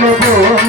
জনগণ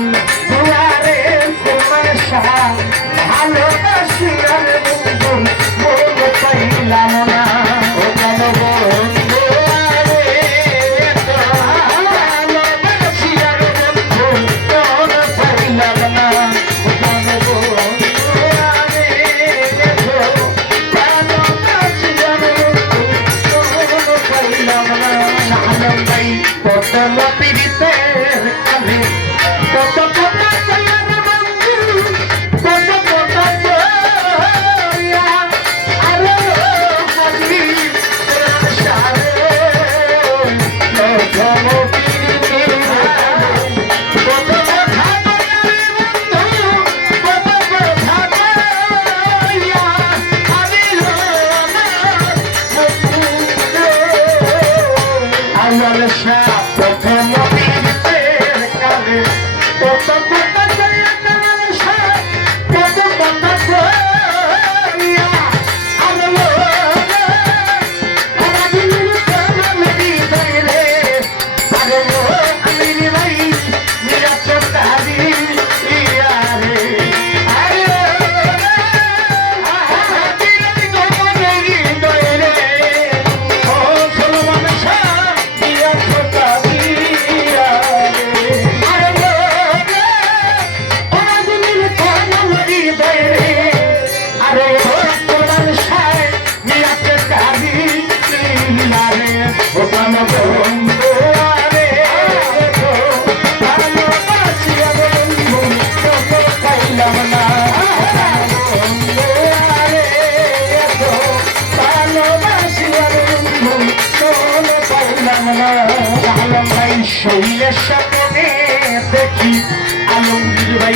শৈলের সামনে দেখি আলমগীর ভাই